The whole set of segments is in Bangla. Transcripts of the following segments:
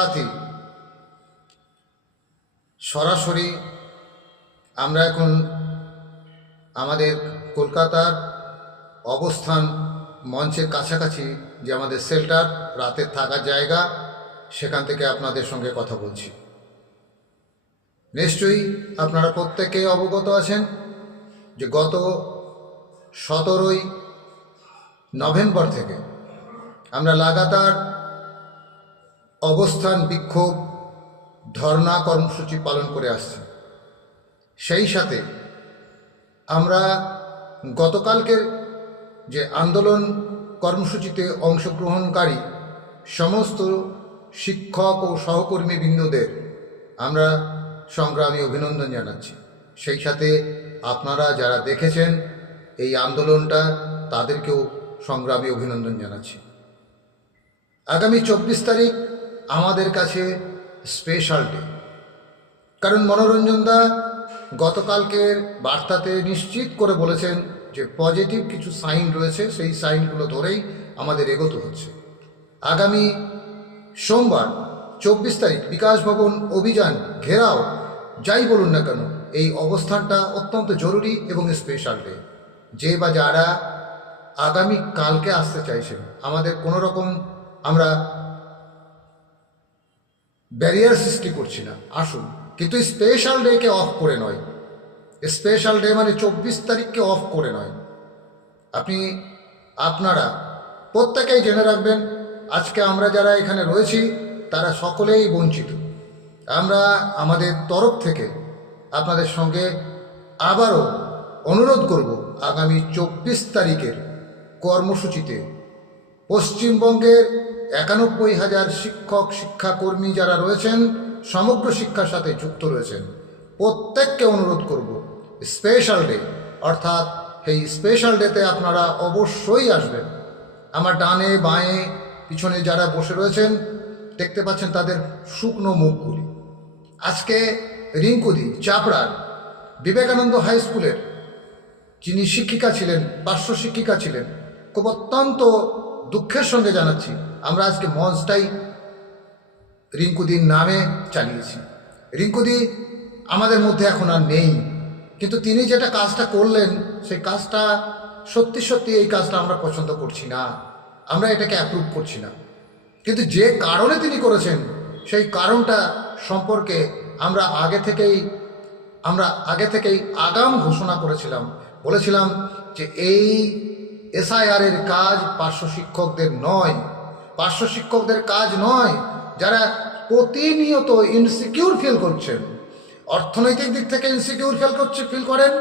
সাথী। সরাসরি আমরা এখন আমাদের কলকাতার অবস্থান মঞ্চের কাছাকাছি যে আমাদের সেল্টার রাতে থাকার জায়গা, সেখান থেকে আপনাদের সঙ্গে কথা বলছি। নিশ্চয়ই আপনারা প্রত্যেকে অবগত আছেন যে গত সতেরোই নভেম্বর থেকে আমরা লাগাতার অবস্থান, বিক্ষোভ ধর্ণা কর্মসূচি পালন করে আসছে। সেই সাথে আমরা গতকালকের যে আন্দোলন কর্মসূচিতে অংশগ্রহণকারী সমস্ত শিক্ষক ও সহকর্মী বৃন্দদের আমরা সংগ্রামী অভিনন্দন জানাচ্ছি। সেই সাথে আপনারা যারা দেখেছেন এই আন্দোলনটা, তাদেরকেও সংগ্রামী অভিনন্দন জানাচ্ছি। আগামী চব্বিশ তারিখ আমাদের কাছে স্পেশাল ডে কারণ মনোরঞ্জন দা গতকালকের বার্তাতে নিশ্চিত করে বলেছেন যে পজিটিভ কিছু সাইন রয়েছে, সেই সাইনগুলো ধরেই আমাদের এগোতে হচ্ছে। আগামী সোমবার, চব্বিশ তারিখ, বিকাশ ভবন অভিযান ঘেরাও, যাই বলুন না কেন, এই অবস্থানটা অত্যন্ত জরুরি এবং স্পেশাল ডে যে বা যারা আগামী কালকে আসতে চাইছেন, আমাদের কোনো রকম আমরা ব্যারিয়ার সৃষ্টি করছি না। আসুন। কিন্তু স্পেশাল ডেকে অফ করে নয়। স্পেশাল ডে মানে চব্বিশ তারিখকে অফ করে নয়। আপনি, আপনারা প্রত্যেকেই জেনে রাখবেন, আজকে আমরা যারা এখানে রয়েছি, তারা সকলেই বঞ্চিত। আমরা আমাদের তরফ থেকে আপনাদের সঙ্গে আবারও অনুরোধ করব আগামী চব্বিশ তারিখের কর্মসূচিতে পশ্চিমবঙ্গের একানব্বই হাজার শিক্ষক, শিক্ষাকর্মী যারা রয়েছেন, সমগ্র শিক্ষার সাথে যুক্ত রয়েছেন। প্রত্যেককে অনুরোধ করব স্পেশাল ডে অর্থাৎ এই স্পেশাল ডেতে আপনারা অবশ্যই আসবেন। আমার ডানে বাঁয়ে পিছনে যারা বসে রয়েছেন, দেখতে পাচ্ছেন তাদের শুকনো মুখগুলি। আজকে রিঙ্কুদি চাপড়ার বিবেকানন্দ হাই স্কুলের যিনি শিক্ষিকা ছিলেন পার্শ্ব শিক্ষিকা ছিলেন, খুব অত্যন্ত দুঃখের সঙ্গে জানাচ্ছি, আমরা আজকে মঞ্চটাই রিঙ্কুদির নামে চালিয়েছি। রিঙ্কুদি আমাদের মধ্যে এখন আর নেই, কিন্তু তিনি যেটা কাজটা করলেন, সেই কাজটা সত্যি সত্যি এই কাজটা আমরা পছন্দ করছি না, আমরা এটাকে অ্যাপ্রুভ করছি না। কিন্তু যে কারণে তিনি করেছেন, সেই কারণটা সম্পর্কে আমরা আগে থেকেই, আমরা আগে থেকেই আগাম ঘোষণা করেছিলাম, বলেছিলাম যে এই এসআইআর এর কাজ পার্শ্ব শিক্ষকদের নয়। পার্শ্ব শিক্ষকদের কাজ নয়, যারা প্রতিনিয়ত ইনসিকিউর ফিল করছেন। অর্থনৈতিক দিক থেকে ইনসিকিউর ফিল করছে ফিল করেন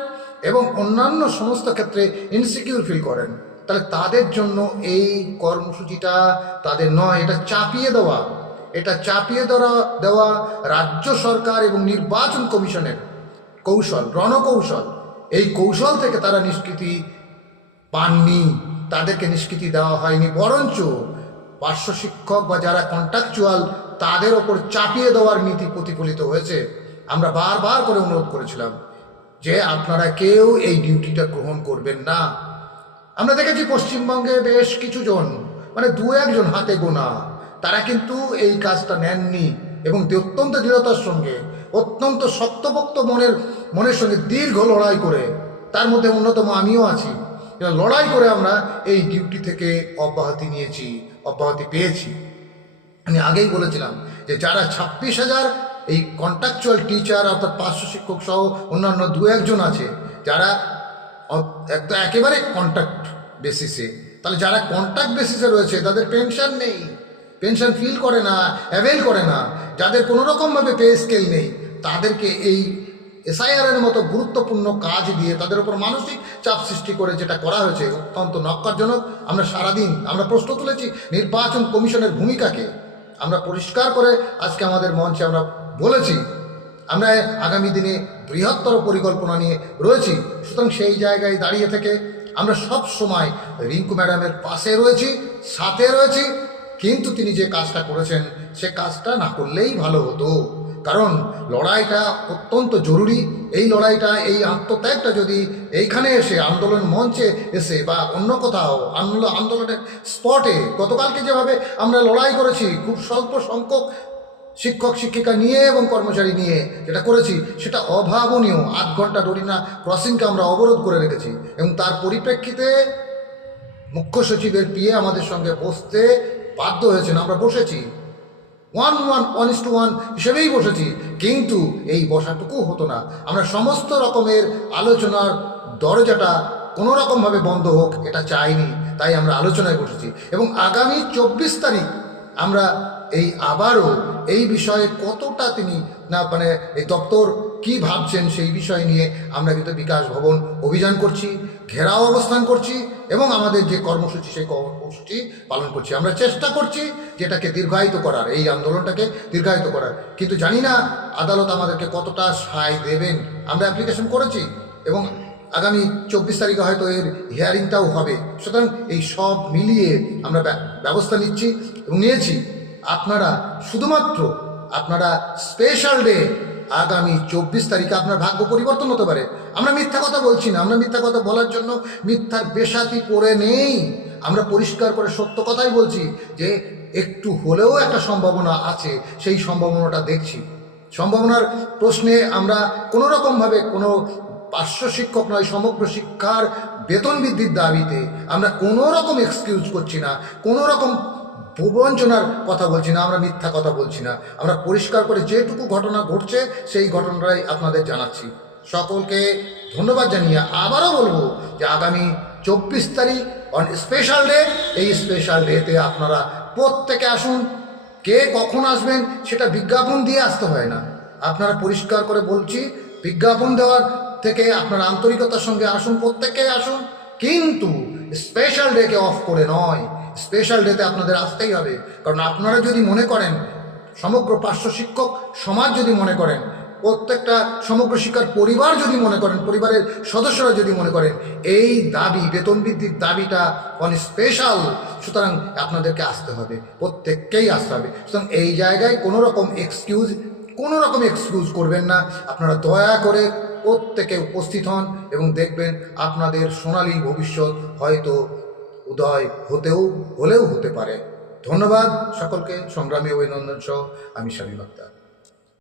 এবং অন্যান্য সমস্ত ক্ষেত্রে ইনসিকিউর ফিল করেন। তাহলে তাদের জন্য এই কর্মসূচিটা তাদের নয়, এটা চাপিয়ে দেওয়া। এটা চাপিয়ে দেওয়া দেওয়া রাজ্য সরকার এবং নির্বাচন কমিশনের কৌশল, রণকৌশল। এই কৌশল থেকে তারা নিষ্কৃতি পাননি, তাদেরকে নিষ্কৃতি দেওয়া হয়নি। বরঞ্চ পার্শ্ব শিক্ষক বা যারা কন্ট্রাকচুয়াল তাদের ওপর চাপিয়ে দেওয়ার নীতি প্রতিফলিত হয়েছে। আমরা বারবার করে অনুরোধ করেছিলাম যে আপনারা কেউ এই ডিউটিটা গ্রহণ করবেন না। আমরা দেখেছি পশ্চিমবঙ্গে বেশ কিছু জন মানে দু একজন হাতে গোনা, তারা কিন্তু এই কাজটা নেননি এবং অত্যন্ত দৃঢ়তার সঙ্গে, অত্যন্ত শক্তপোক্ত মনের মনের সঙ্গে দীর্ঘ লড়াই করে, তার মধ্যে অন্যতম আমিও আছি। লড়াই করে আমরা এই ডিউটি থেকে অব্যাহতি নিয়েছি, অব্যাহতি পেয়েছি। আমি আগেই বলেছিলাম যে যারা ছাব্বিশ হাজার এই কন্ট্রাকচুয়াল টিচার অর্থাৎ পার্শ্ব শিক্ষক সহ অন্যান্য দু একজন আছে, যারা একদম একেবারে কন্ট্রাক্ট বেসিসে তাহলে যারা কন্ট্রাক্ট বেসিসে রয়েছে, তাদের পেনশন নেই। পেনশন ফিল করে না অ্যাভেল করে না। যাদের কোনো রকমভাবে পে স্কেল নেই, তাদেরকে এই এসআইআর এর মতো গুরুত্বপূর্ণ কাজ দিয়ে তাদের উপর মানসিক চাপ সৃষ্টি করে যেটা করা হয়েছে অত্যন্ত নক্কারজনক আমরা সারাদিন আমরা প্রশ্ন তুলেছি নির্বাচন কমিশনের ভূমিকাকে। আমরা পরিষ্কার করে আজকে আমাদের মঞ্চে আমরা বলেছি, আমরা আগামী দিনে বৃহত্তর পরিকল্পনা নিয়ে রয়েছি। সুতরাং সেই জায়গায় দাঁড়িয়ে থেকে আমরা সব সময় রিঙ্কু ম্যাডামের পাশে রয়েছি, সাথে রয়েছি। কিন্তু তিনি যে কাজটা করেছেন, সে কাজটা না করলেই ভালো হতো। কারণ লড়াইটা অত্যন্ত জরুরি। এই লড়াইটা, এই আত্মত্যাগটা যদি এইখানে এসে আন্দোলন মঞ্চে এসে বা অন্য কোথাও আন্দোলন আন্দোলনের স্পটে গতকালকে যেভাবে আমরা লড়াই করেছি, খুব স্বল্প সংখ্যক শিক্ষক, শিক্ষিকা নিয়ে এবং কর্মচারী নিয়ে যেটা করেছি, সেটা অভাবনীয়। আধ ঘণ্টা ডরিনা ক্রসিংকে আমরা অবরোধ করে রেখেছি এবং তার পরিপ্রেক্ষিতে মুখ্য সচিবের পিএ আমাদের সঙ্গে বসতে বাধ্য হয়েছেন। আমরা বসেছি। One one one is two one হিসেবেই বসেছি। কিন্তু এই বসাটুকু হতো না। আমরা সমস্ত রকমের আলোচনার দরজাটা কোনো রকমভাবে বন্ধ হোক, এটা চাইনি, তাই আমরা আলোচনায় বসেছি। এবং আগামী চব্বিশ তারিখ আমরা এই আবারও এই বিষয়ে কতটা তিনি না মানে এই দপ্তর কি ভাবছেন সেই বিষয় নিয়ে আমরা কিন্তু বিকাশ ভবন অভিযান করছি, ঘেরাও অবস্থান করছি এবং আমাদের যে কর্মসূচি সেই কর্মসূচি পালন করছি। আমরা চেষ্টা করছি যেটাকে দীর্ঘায়িত করার, এই আন্দোলনটাকে দীর্ঘায়িত করার। কিন্তু জানি না আদালত আমাদেরকে কতটা সায় দেবেন। আমরা অ্যাপ্লিকেশন করেছি এবং আগামী চব্বিশ তারিখে হয়তো এর হিয়ারিংটাও হবে। সুতরাং এই সব মিলিয়ে আমরা ব্যবস্থা নিচ্ছি এবং নিয়েছি। আপনারা শুধুমাত্র আপনারা স্পেশাল ডে আগামী চব্বিশ তারিখে আপনার ভাগ্য পরিবর্তন হতে পারে। আমরা মিথ্যা কথা বলছি না। আমরা মিথ্যা কথা বলার জন্য মিথ্যার বেশাতি পড়ে নেই। আমরা পরিষ্কার করে সত্য কথাই বলছি যে একটু হলেও একটা সম্ভাবনা আছে। সেই সম্ভাবনাটা দেখছি। সম্ভাবনার প্রশ্নে আমরা কোনো রকমভাবে কোনো পার্শ্ব শিক্ষক নয়, সমগ্র শিক্ষার বেতন বৃদ্ধির দাবিতে আমরা কোনো রকম এক্সকিউজ করছি না। কোনো রকম প্রবঞ্চনার কথা বলছি না, আমরা মিথ্যা কথা বলছি না। আমরা পরিষ্কার করে যেটুকু ঘটনা ঘটছে, সেই ঘটনাটাই আপনাদের জানাচ্ছি। সকলকে ধন্যবাদ জানিয়ে আবারও বলব যে আগামী চব্বিশ তারিখ অন স্পেশাল ডে এই স্পেশাল ডেতে আপনারা প্রত্যেকে আসুন। কে কখন আসবেন সেটা বিজ্ঞাপন দিয়ে আসতে হয় না। আপনারা পরিষ্কার করে বলছি, বিজ্ঞাপন দেওয়ার থেকে আপনারা আন্তরিকতার সঙ্গে আসুন প্রত্যেকেই আসুন। কিন্তু স্পেশাল ডেকে অফ করে নয়। স্পেশাল ডেতে আপনাদের আসতেই হবে। কারণ আপনারা যদি মনে করেন, সমগ্র পার্শ্ব শিক্ষক সমাজ যদি মনে করেন, প্রত্যেকটা সমগ্র শিক্ষার পরিবার যদি মনে করেন, পরিবারের সদস্যরা যদি মনে করেন, এই দাবি, বেতন বৃদ্ধির দাবিটা অন স্পেশাল সুতরাং আপনাদেরকে আসতে হবে, প্রত্যেককেই আসতে হবে। সুতরাং এই জায়গায় কোনো রকম এক্সকিউজ কোনো রকম এক্সকিউজ করবেন না। আপনারা দয়া করে প্রত্যেকে উপস্থিত হন এবং দেখবেন আপনাদের সোনালী ভবিষ্যৎ হয়তো উদয় হতেও হলেও হতে পারে। ধন্যবাদ সকলকে। সংগ্রামী অভিনন্দন সহ আমি স্বামী আক্তার।